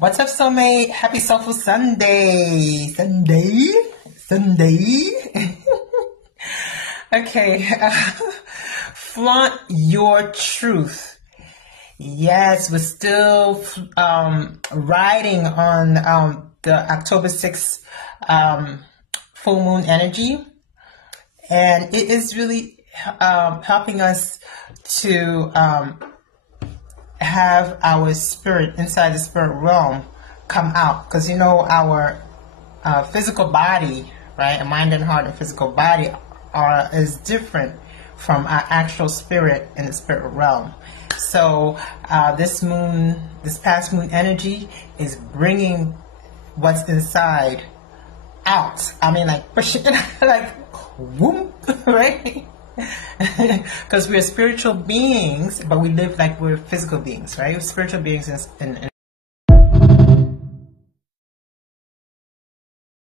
What's up, soulmate? Happy Soulful Sunday. Sunday. Okay. Flaunt your truth. Yes, we're still riding on the October 6th full moon energy. And it is really helping us to have our spirit inside the spirit realm come out, because our physical body, right, mind and heart and physical body is different from our actual spirit in the spirit realm. So this past moon energy is bringing what's inside out. I mean, like pushing it like whoop, right? Because we're spiritual beings, but we live like we're physical beings, right? We're spiritual beings in